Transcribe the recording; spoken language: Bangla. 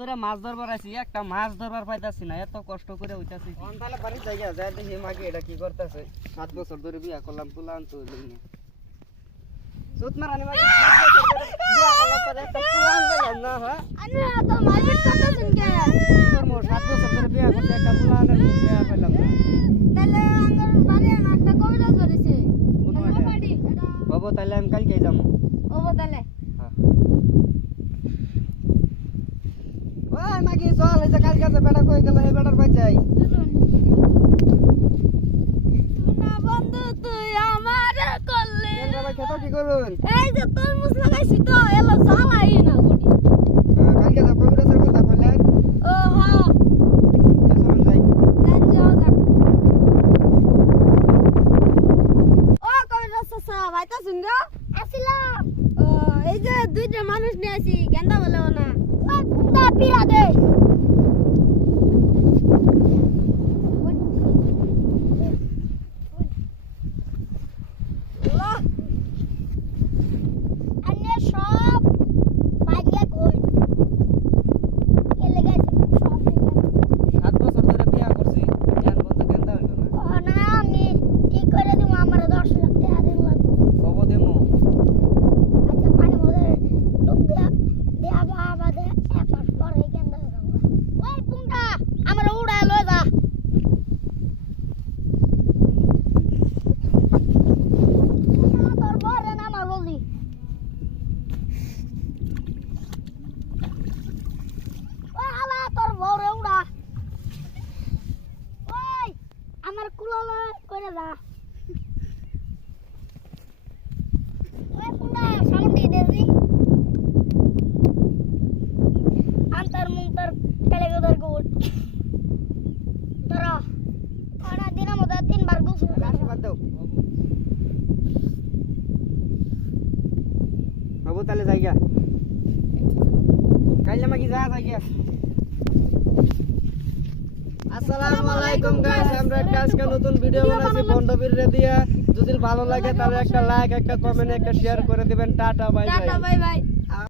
ধরে মাছ ধরবার আছি, একটা মাছ ধরবার পাইতাছি না, এত কষ্ট করে হইতাছি। তাহলে বাড়ির জায়গা যায় দেখি মাকে এটা কি করতেছে। 7 বছর ধরে বিয়া করলাম, পুলান তো লইনি সুত মারানি মাকে 7 বছর ধরে বিয়া করলাম, পরে একটা পুলান পেলাম না। হ্যাঁ আরে তো মার্কেট করতেছেন কে? কি করবো, 7 বছর ধরে বিয়া করতে একটা পুলানের বিয়া পেলাম না। তাহলে আঙ্গর বাড়ি একটা কবিরাজ করেছে কোন এটা এটা? বাড়ি এটা বাবু তাহলে আমি কালকে যাবো। ও বদলে হ্যাঁ ওই মাকে চল, এই যে কালকে যে বেটা কই গেল, এই বেটার বাই যাই। না বন্ধু তুই আমারে করলে কেন ভাই খেতো কি করুন? এই যে তরমুজ লাগাইছি তো এলো জ্বালাই না গুটি কালকে যে কবিরাজের কথা কইলেন, ও হ্যাঁ চলুন যাই। দেন যাও যাক ও কবিরাজ চাচা ভাইতা শুনগ আসিলাম ও এই যে দুইটা মানুষ নিয়ে আসি গেন্দা বলেও না ওই পুঙ্গা পিরা দে अन्य शॉप भाग्य कोई के लगा शॉप 7 বছর ধরে বিয়া করছি, জ্ঞান বলতে কেনটা হইলো না। ও না আমি ঠিক করে দিমু আমার 10 লাখ টাকা দিন লাগবে কব দেমু? আচ্ছা পানি মধ্যে ডুব দিয়া দিয়া বাবা দে এক মাস পরে কেন দেব ওই পুঙ্গা আমার উড়ায় লয় যা তোর বরে না আমার বলি ওই আলা তোর বরে উড়া ওই আমার কুলালা করে যা ওই পুঙ্গা সামনে দেরি अंतर मुंतर कलेगोदर गोल तरा आना दिना मदा 3 बार गोल আশীর্বাদ দাও বাবু, তাহলে যাই গা। কাইলে মাকি যা যাই গা। আসসালামু আলাইকুম গাইস, আমরা একটা আজকে নতুন ভিডিও বানাইছি বন্ধবীর রে দিয়া। যদি ভালো লাগে তাহলে একটা লাইক, একটা কমেন্ট, একটা শেয়ার করে দিবেন। Tata bye bye. Tata bye bye